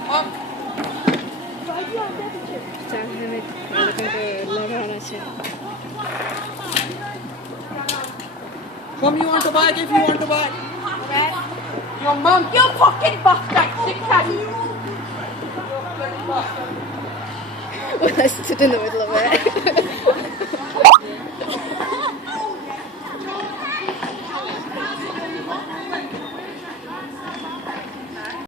mom. Come, you want to buy if you want to buy. Your mom. You fucking bastard! Dickhead! When I stood in the middle of it.